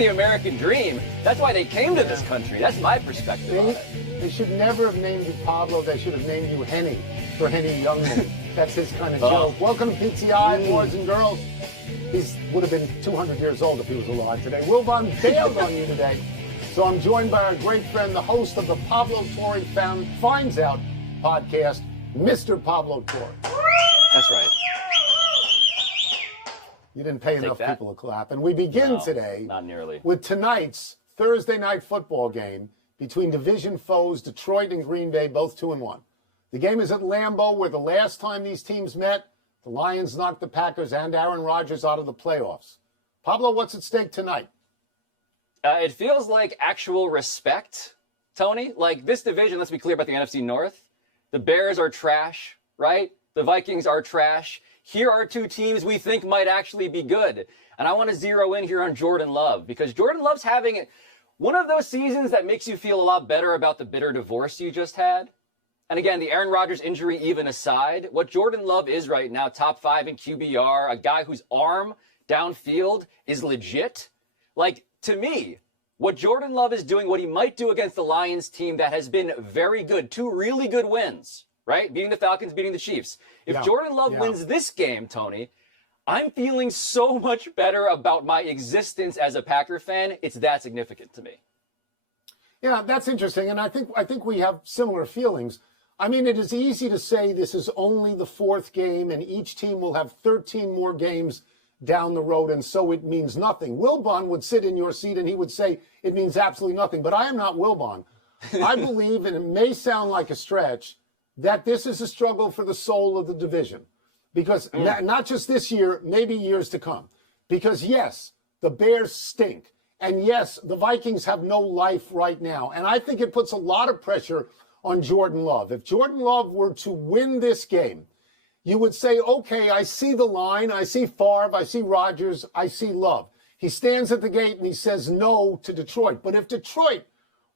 the American dream. That's why they came to this country. That's my perspective on it. They should never have named you Pablo. They should have named you Henny for Henny Youngman. That's his kind of joke. Welcome to PTI, boys and girls. He would have been 200 years old if he was alive today. Wilbon bailed on you today. So I'm joined by our great friend, the host of the Pablo Torre Finds Out podcast, Mr. Pablo Torre. That's right. You didn't pay enough people to clap. And we begin today not nearly. With tonight's Thursday night football game between division foes Detroit and Green Bay, both 2-1. The game is at Lambeau, where the last time these teams met, the Lions knocked the Packers and Aaron Rodgers out of the playoffs. Pablo, what's at stake tonight? It feels like actual respect, Tony. Like, this division, let's be clear about the NFC North. The Bears are trash, right? The Vikings are trash. Here are two teams we think might actually be good. And I want to zero in here on Jordan Love, because Jordan Love's having one of those seasons that makes you feel a lot better about the bitter divorce you just had. And again, the Aaron Rodgers injury even aside, what Jordan Love is right now, top 5 in QBR, a guy whose arm downfield is legit. Like, to me, what Jordan Love is doing, what he might do against the Lions team that has been very good, 2 really good wins, right? Beating the Falcons, beating the Chiefs. If Jordan Love wins this game, Tony, I'm feeling so much better about my existence as a Packer fan. It's that significant to me. Yeah, that's interesting. And I think we have similar feelings. I mean, it is easy to say this is only the 4th game and each team will have 13 more games down the road, and so it means nothing. Wilbon would sit in your seat and he would say it means absolutely nothing. But I am not Wilbon. I believe, and it may sound like a stretch, that this is a struggle for the soul of the division. Because not just this year, maybe years to come. Because, yes, the Bears stink. And, yes, the Vikings have no life right now. And I think it puts a lot of pressure on Jordan Love. If Jordan Love were to win this game, you would say, okay, I see the line, I see Favre, I see Rodgers, I see Love. He stands at the gate and he says no to Detroit. But if Detroit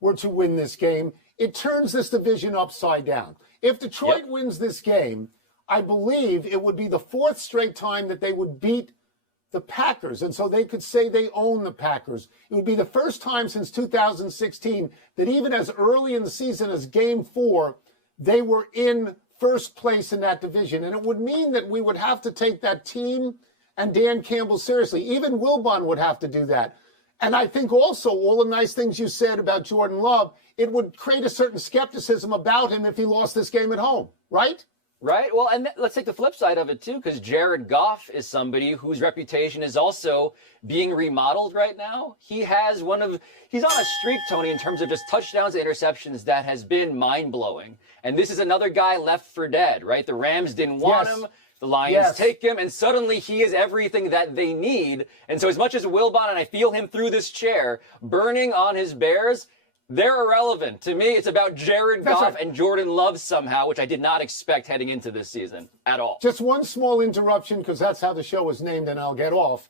were to win this game, it turns this division upside down. If Detroit wins this game, I believe it would be the 4th straight time that they would beat the Packers. And so they could say they own the Packers. It would be the first time since 2016 that even as early in the season as Game 4, they were in first place in that division. And it would mean that we would have to take that team and Dan Campbell seriously. Even Wilbon would have to do that. And I think also all the nice things you said about Jordan Love, it would create a certain skepticism about him if he lost this game at home, right? Right. Well, and let's take the flip side of it, too, because Jared Goff is somebody whose reputation is also being remodeled right now. He's on a streak, Tony, in terms of just touchdowns and interceptions that has been mind-blowing. And this is another guy left for dead, right? The Rams didn't want him. The Lions take him, and suddenly he is everything that they need. And so as much as Wilbon, and I feel him through this chair, burning on his Bears, they're irrelevant. To me, it's about Jared Goff and Jordan Love somehow, which I did not expect heading into this season at all. Just one small interruption, because that's how the show was named, and I'll get off.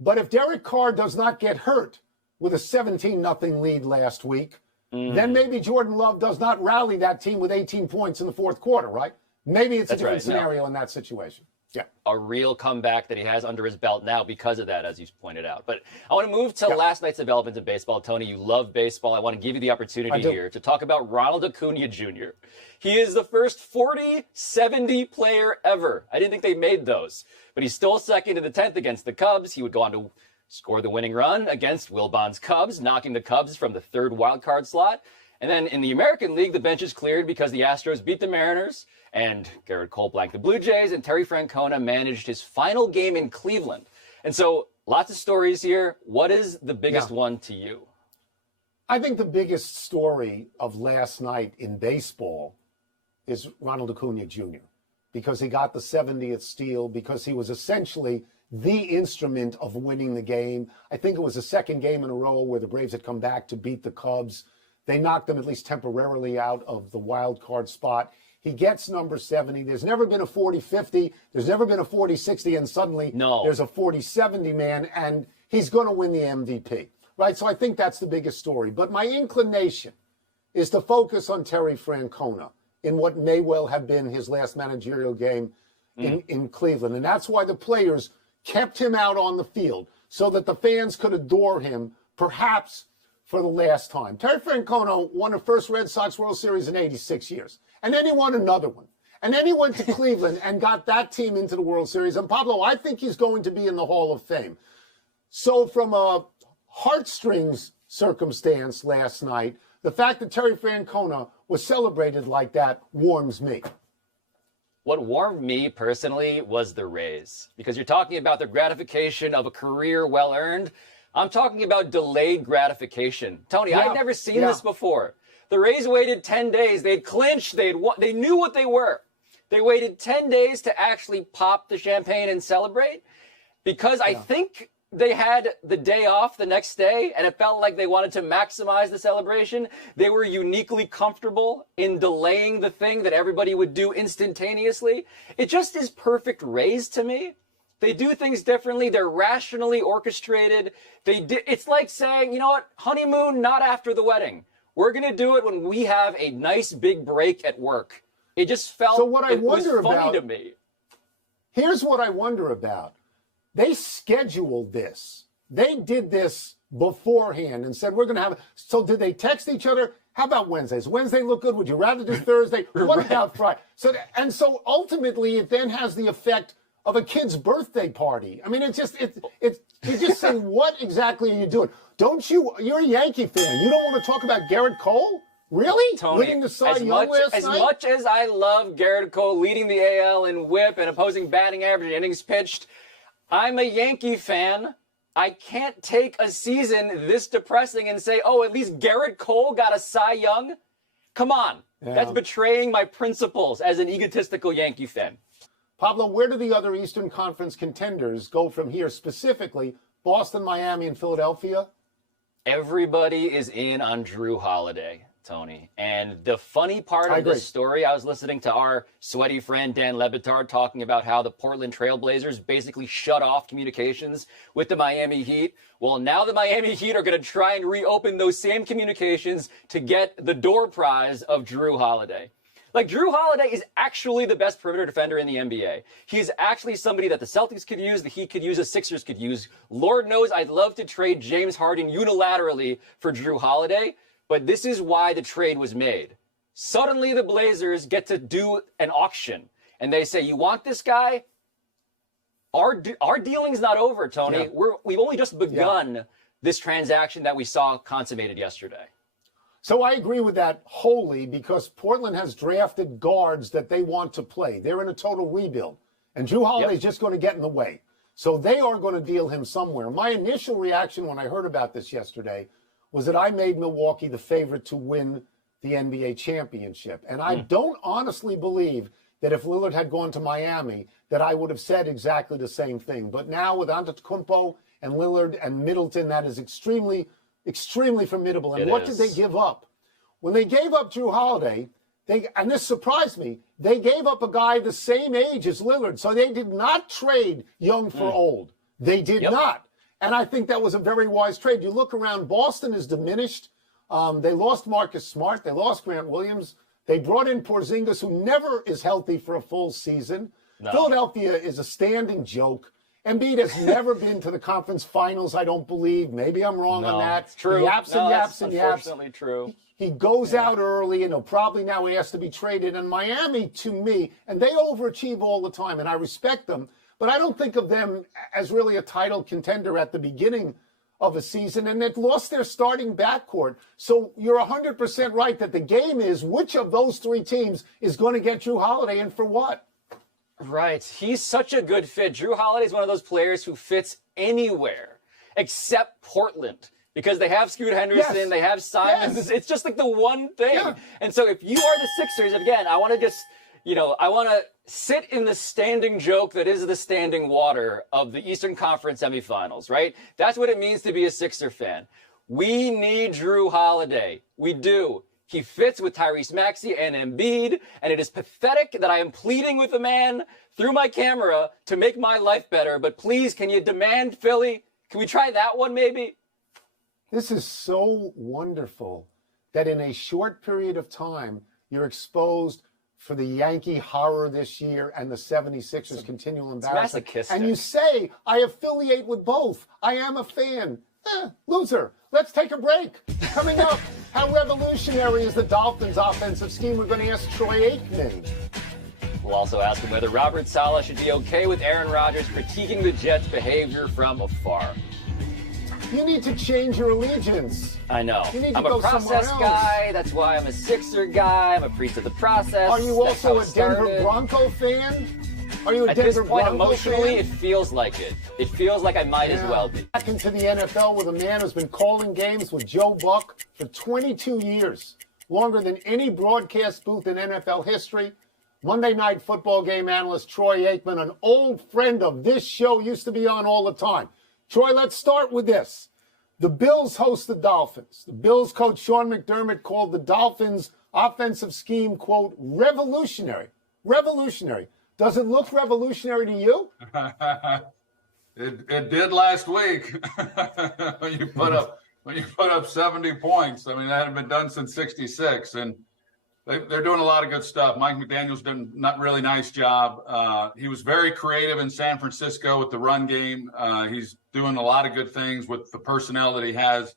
But if Derek Carr does not get hurt with a 17-0 lead last week, then maybe Jordan Love does not rally that team with 18 points in the 4th quarter, right? Maybe it's a different scenario in that situation. Yeah. A real comeback that he has under his belt now because of that, as you pointed out. But I want to move to last night's developments in baseball. Tony, you love baseball. I want to give you the opportunity here to talk about Ronald Acuna Jr. He is the first 40-70 player ever. I didn't think they made those. But he's still second in the 10th against the Cubs. He would go on to score the winning run against Wilbon's Cubs, knocking the Cubs from the 3rd wildcard slot. And then in the American League, the bench is cleared because the Astros beat the Mariners and Garrett Cole blanked the Blue Jays, and Terry Francona managed his final game in Cleveland. And so lots of stories here. What is the biggest one to you? I think the biggest story of last night in baseball is Ronald Acuna Jr. because he got the 70th steal, because he was essentially the instrument of winning the game. I think it was the 2nd game in a row where the Braves had come back to beat the Cubs. They knocked them at least temporarily out of the wild card spot. He gets number 70. There's never been a 40-50. There's never been a 40-60, and suddenly there's a 40-70 man, and he's going to win the MVP, right? So I think that's the biggest story. But my inclination is to focus on Terry Francona in what may well have been his last managerial game in Cleveland. And that's why the players kept him out on the field. so that the fans could adore him, perhaps for the last time. Terry Francona won the first Red Sox World Series in 86 years. And then he won another one. And then he went to Cleveland and got that team into the World Series. And Pablo, I think he's going to be in the Hall of Fame. So from a heartstrings circumstance last night, the fact that Terry Francona was celebrated like that warms me. What warmed me personally was the Rays, because you're talking about the gratification of a career well earned. I'm talking about delayed gratification. Tony, I've never seen this before. The Rays waited 10 days. They'd clinched. They knew what they were. They waited 10 days to actually pop the champagne and celebrate, because I think they had the day off the next day, and it felt like they wanted to maximize the celebration. They were uniquely comfortable in delaying the thing that everybody would do instantaneously. It just is perfect Rays to me. They do things differently. They're rationally orchestrated. It's like saying, you know what, honeymoon, not after the wedding. We're going to do it when we have a nice big break at work. It just felt it was funny to me. Here's what I wonder about. They scheduled this. They did this beforehand and said, we're going to have it. So did they text each other? How about Wednesdays? Wednesday look good. Would you rather do Thursday? What about Friday? So ultimately it then has the effect of a kid's birthday party. I mean, you just say, what exactly are you doing? You're a Yankee fan. You don't want to talk about Garrett Cole? Really? Tony, leading the Cy Young last night? As much as I love Garrett Cole leading the AL in whip and opposing batting average and innings pitched, I'm a Yankee fan. I can't take a season this depressing and say, oh, at least Garrett Cole got a Cy Young. Come on. Yeah. That's betraying my principles as an egotistical Yankee fan. Pablo, where do the other Eastern Conference contenders go from here, specifically Boston, Miami, and Philadelphia? Everybody is in on Drew Holiday, Tony. And the funny part of this story, I was listening to our sweaty friend Dan Lebitard talking about how the Portland Trailblazers basically shut off communications with the Miami Heat. Well, now the Miami Heat are going to try and reopen those same communications to get the door prize of Drew Holiday. Like, Drew Holiday is actually the best perimeter defender in the NBA. He's actually somebody that the Celtics could use, the Heat could use, the Sixers could use. Lord knows I'd love to trade James Harden unilaterally for Drew Holiday, but this is why the trade was made. Suddenly the Blazers get to do an auction, and they say, you want this guy? Our dealing's not over, Tony. Yeah. We've only just begun this transaction that we saw consummated yesterday. So I agree with that wholly, because Portland has drafted guards that they want to play. They're in a total rebuild, and Drew Holiday's just going to get in the way. So they are going to deal him somewhere. My initial reaction when I heard about this yesterday was that I made Milwaukee the favorite to win the NBA championship. And I don't honestly believe that if Lillard had gone to Miami, that I would have said exactly the same thing. But now with Antetokounmpo and Lillard and Middleton, that is extremely formidable. And what did they give up? When they gave up Drew Holiday, and this surprised me, they gave up a guy the same age as Lillard. So they did not trade young for old. They did not. And I think that was a very wise trade. You look around, Boston is diminished. They lost Marcus Smart. They lost Grant Williams. They brought in Porzingis, who never is healthy for a full season. No. Philadelphia is a standing joke. Embiid has never been to the conference finals, I don't believe. Maybe I'm wrong on that. It's true. Yaps and yaps and yaps. Unfortunately true. He goes out early, and he'll probably now ask to be traded. And Miami, to me, and they overachieve all the time, and I respect them, but I don't think of them as really a title contender at the beginning of a season, and they've lost their starting backcourt. So you're 100% right that the game is which of those three teams is going to get Drew Holiday, and for what? Right. He's such a good fit. Drew Holiday is one of those players who fits anywhere except Portland, because they have Scoot Henderson, they have Simons. Yes. It's just like the one thing. Yeah. And so if you are the Sixers, again, I want to just, I want to sit in the standing joke that is the standing water of the Eastern Conference semifinals, right? That's what it means to be a Sixer fan. We need Drew Holiday. We do. He fits with Tyrese Maxey and Embiid, and it is pathetic that I am pleading with a man through my camera to make my life better. But please, can you demand Philly? Can we try that one maybe? This is so wonderful that in a short period of time, you're exposed for the Yankee horror this year and the 76ers continual embarrassment. Masochistic. And you say, I affiliate with both. I am a fan. Loser. Let's take a break. Coming up, how revolutionary is the Dolphins' offensive scheme? We're going to ask Troy Aikman. We'll also ask him whether Robert Saleh should be okay with Aaron Rodgers critiquing the Jets' behavior from afar. You need to change your allegiance. I know. You need to I'm go a process somewhere else. guy. That's why I'm a Sixer guy. I'm a priest of the process. Are you That's also how a it Denver started. Bronco fan? Are you a At Denver this point, Bronco emotionally, fan? it feels like it. It feels like I might as well be. Back into the NFL with a man who's been calling games with Joe Buck for 22 years, longer than any broadcast booth in NFL history. Monday Night Football game analyst Troy Aikman, an old friend of this show, used to be on all the time. Troy, let's start with this. The Bills host the Dolphins. The Bills coach Sean McDermott called the Dolphins' offensive scheme, quote, revolutionary. Revolutionary. Does it look revolutionary to you? It did last week when you put up 70 points. I mean, that hadn't been done since '66, and they're doing a lot of good stuff. Mike McDaniel's done a really nice job. He was very creative in San Francisco with the run game. He's doing a lot of good things with the personnel that he has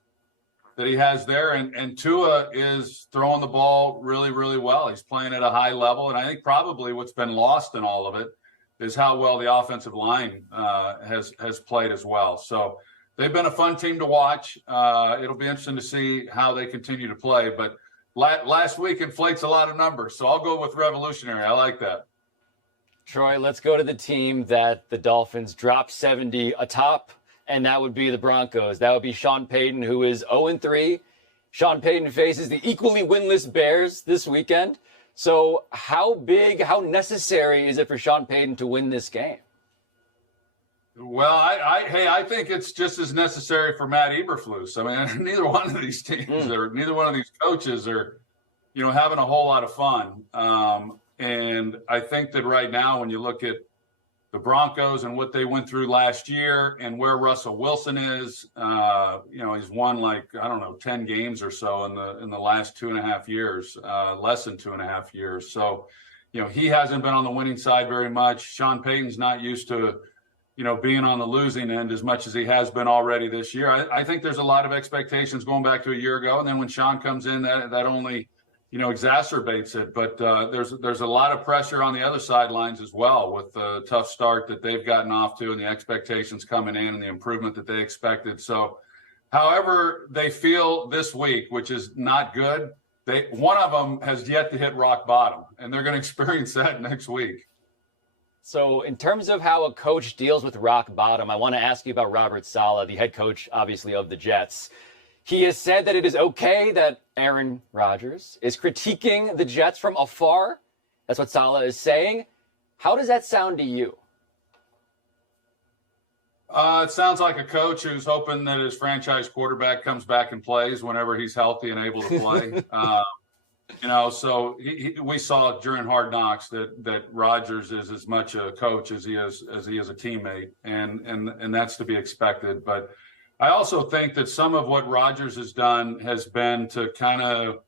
there. And Tua is throwing the ball really, really well. He's playing at a high level. And I think probably what's been lost in all of it is how well the offensive line has played as well. So they've been a fun team to watch. It'll be interesting to see how they continue to play. But last week inflates a lot of numbers. So I'll go with revolutionary. I like that. Troy, let's go to the team that the Dolphins dropped 70 atop, and that would be the Broncos. That would be Sean Payton, who is 0-3. Sean Payton faces the equally winless Bears this weekend. So how necessary is it for Sean Payton to win this game? Well, I think it's just as necessary for Matt Eberflus. I mean, neither one of these teams or neither one of these coaches are, having a whole lot of fun. And I think that right now, when you look at the Broncos and what they went through last year and where Russell Wilson is, he's won 10 games or so in the last 2.5 years, less than 2.5 years. So, he hasn't been on the winning side very much. Sean Payton's not used to, being on the losing end as much as he has been already this year. I think there's a lot of expectations going back to a year ago. And then when Sean comes in, that only, exacerbates it. But there's a lot of pressure on the other sidelines as well with the tough start that they've gotten off to and the expectations coming in and the improvement that they expected. So however they feel this week, which is not good, one of them has yet to hit rock bottom, and they're going to experience that next week. So in terms of how a coach deals with rock bottom, I want to ask you about Robert Saleh, the head coach, obviously, of the Jets. He has said that it is okay that Aaron Rodgers is critiquing the Jets from afar. That's what Saleh is saying. How does that sound to you? It sounds like a coach who's hoping that his franchise quarterback comes back and plays whenever he's healthy and able to play. So we saw during Hard Knocks that Rodgers is as much a coach as he is a teammate, and that's to be expected. But I also think that some of what Rodgers has done has been to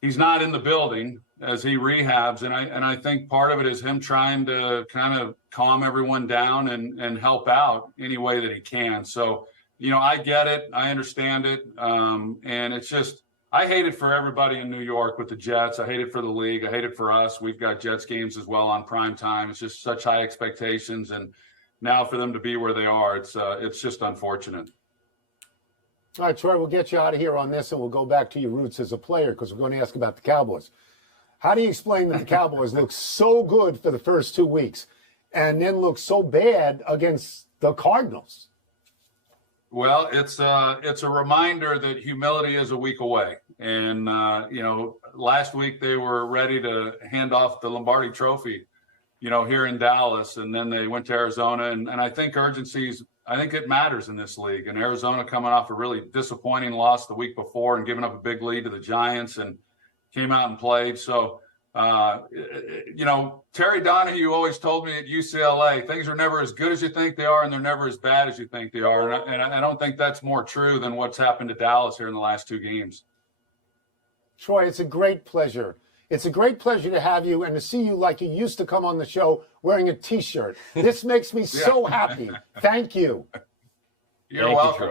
he's not in the building as he rehabs, and I think part of it is him trying to kind of calm everyone down and help out any way that he can. So, I get it, I understand it, and it's just I hate it for everybody in New York with the Jets. I hate it for the league. I hate it for us. We've got Jets games as well on prime time. It's just such high expectations, and now for them to be where they are, it's just unfortunate. All right, Troy, we'll get you out of here on this, and we'll go back to your roots as a player because we're going to ask about the Cowboys. How do you explain that the Cowboys look so good for the first 2 weeks and then look so bad against the Cardinals? Well, it's a reminder that humility is a week away. And, last week they were ready to hand off the Lombardi Trophy, here in Dallas. And then they went to Arizona. And I think I think it matters in this league. And Arizona coming off a really disappointing loss the week before and giving up a big lead to the Giants and came out and played. So, Terry Donahue always told me at UCLA, things are never as good as you think they are, and they're never as bad as you think they are. And I don't think that's more true than what's happened to Dallas here in the last 2 games. Troy, it's a great pleasure. It's a great pleasure to have you and to see you like you used to come on the show wearing a T-shirt. This makes me so happy. Thank you. You're Thank welcome. you,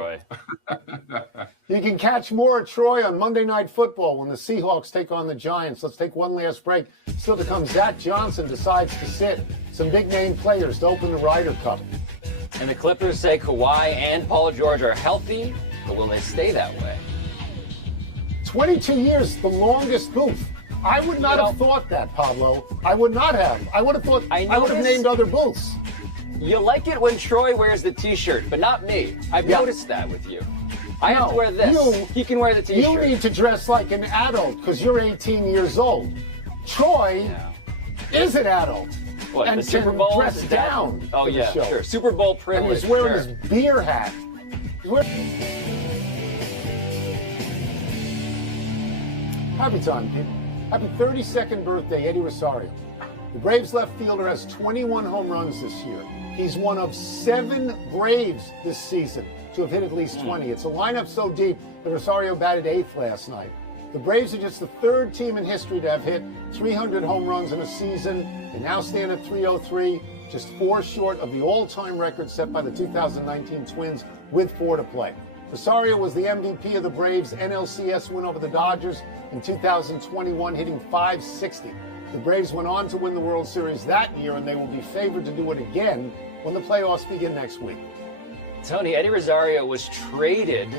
Troy. You can catch more of Troy on Monday Night Football when the Seahawks take on the Giants. Let's take one last break. Still to come, Zach Johnson decides to sit some big-name players to open the Ryder Cup. And the Clippers say Kawhi and Paul George are healthy, but will they stay that way? 22 years, the longest booth. I would not have thought that, Pablo. I would not have. I would have thought I would have named other booths. You like it when Troy wears the T-shirt, but not me. I've noticed that with you. I have to wear this. He can wear the T-shirt. You need to dress like an adult because you're 18 years old. Troy is an adult. What, and the Super can Bowl? dress down. Oh, for the yeah, show. sure. Super Bowl And privilege. he's wearing sure. his beer hat. Happy time, people. Happy 32nd birthday, Eddie Rosario. The Braves left fielder has 21 home runs this year. He's one of 7 Braves this season to have hit at least 20. It's a lineup so deep that Rosario batted 8th last night. The Braves are just the 3rd team in history to have hit 300 home runs in a season. They now stand at 303, just 4 short of the all-time record set by the 2019 Twins with 4 to play. Rosario was the MVP of the Braves' NLCS win over the Dodgers in 2021, hitting .560. The Braves went on to win the World Series that year, and they will be favored to do it again when the playoffs begin next week. Tony, Eddie Rosario was traded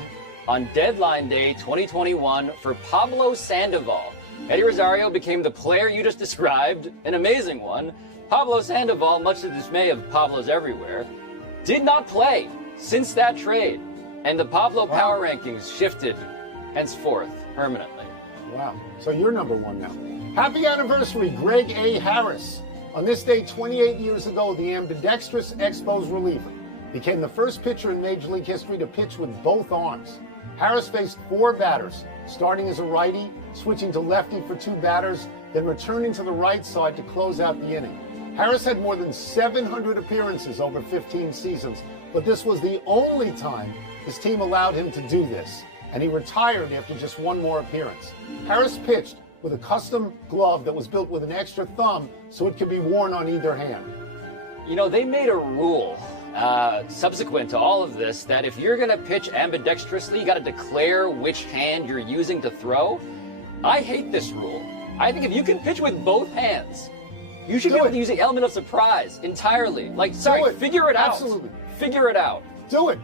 on deadline day 2021 for Pablo Sandoval. Eddie Rosario became the player you just described, an amazing one. Pablo Sandoval, much to the dismay of Pablos everywhere, did not play since that trade. And the Pablo power rankings shifted henceforth permanently. Wow. So you're number 1 now. Happy anniversary, Greg A. Harris. On this day 28 years ago, the ambidextrous Expos reliever became the first pitcher in Major League history to pitch with both arms. Harris faced 4 batters, starting as a righty, switching to lefty for 2 batters, then returning to the right side to close out the inning. Harris had more than 700 appearances over 15 seasons, but this was the only time his team allowed him to do this, and he retired after just 1 more appearance. Harris pitched with a custom glove that was built with an extra thumb so it could be worn on either hand. You know, they made a rule subsequent to all of this that if you're going to pitch ambidextrously, you got to declare which hand you're using to throw. I hate this rule. I think if you can pitch with both hands, you should be able to use the element of surprise entirely. Like, sorry, figure it out. Absolutely. Figure it out. Do it.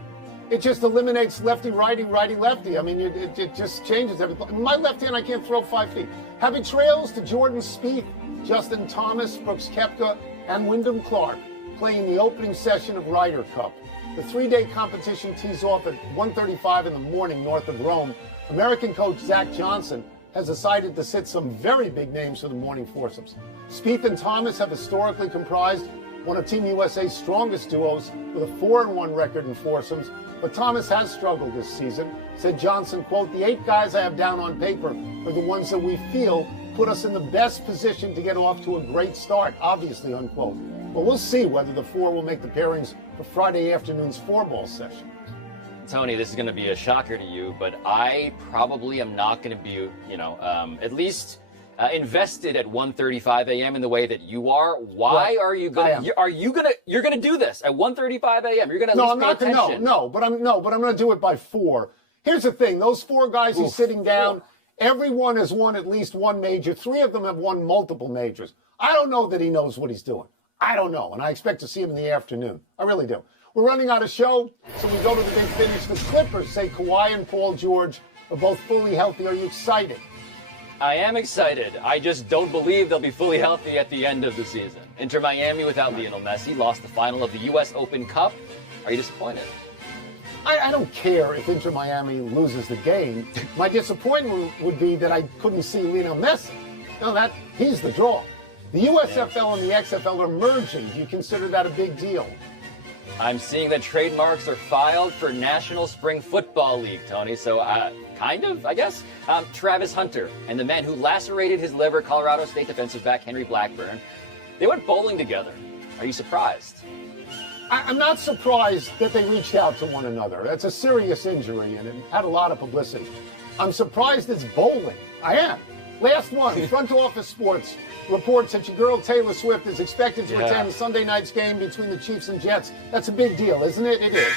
It just eliminates lefty-righty, righty-lefty. I mean, it just changes everything. My left hand, I can't throw 5 feet. Happy trails to Jordan Spieth, Justin Thomas, Brooks Koepka, and Wyndham Clark playing the opening session of Ryder Cup. The 3-day competition tees off at 1:35 in the morning north of Rome. American coach Zach Johnson has decided to sit some very big names for the morning foursomes. Spieth and Thomas have historically comprised one of Team USA's strongest duos with a 4-1 record in foursomes, but Thomas has struggled this season. Said Johnson, quote, "The 8 guys I have down on paper are the ones that we feel put us in the best position to get off to a great start, obviously," unquote. But we'll see whether the 4 will make the pairings for Friday afternoon's 4-ball session. Tony, this is going to be a shocker to you, but I probably am not going to be, at least invested at 1:35 a.m. in the way that you are. Why are you going? You're going to do this at 1:35 a.m. You're going to No, I'm not going to. No, but I'm going to do it by 4. Here's the thing: those 4 guys he's sitting down, everyone has won at least 1 major. 3 of them have won multiple majors. I don't know that he knows what he's doing. I don't know, and I expect to see him in the afternoon. I really do. We're running out of show, so we go to the big finish. The Clippers say Kawhi and Paul George are both fully healthy. Are you excited? I am excited. I just don't believe they'll be fully healthy at the end of the season. Inter Miami without Lionel Messi lost the final of the U.S. Open Cup. Are you disappointed? I don't care if Inter Miami loses the game. My disappointment would be that I couldn't see Lionel Messi. No, he's the draw. The USFL and the XFL are merging. Do you consider that a big deal? I'm seeing that trademarks are filed for National Spring Football League, Tony. So, kind of, I guess. Travis Hunter and the man who lacerated his liver, Colorado State defensive back Henry Blackburn, they went bowling together. Are you surprised? I'm not surprised that they reached out to one another. That's a serious injury, and it had a lot of publicity. I'm surprised it's bowling. I am. Last one, Front Office Sports reports that your girl Taylor Swift is expected to Yeah. attend Sunday night's game between the Chiefs and Jets. That's a big deal, isn't it? It is.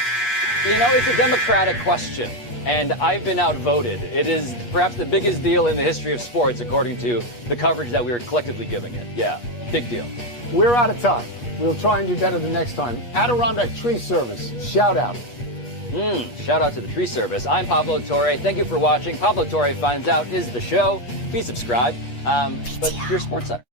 You know, it's a democratic question, and I've been outvoted. It is perhaps the biggest deal in the history of sports, according to the coverage that we are collectively giving it. Yeah, big deal. We're out of time. We'll try and do better the next time. Adirondack Tree Service, shout out. Shout out to the tree service. I'm Pablo Torre. Thank you for watching. Pablo Torre Finds Out is the show. Please subscribe. But your Sports Center.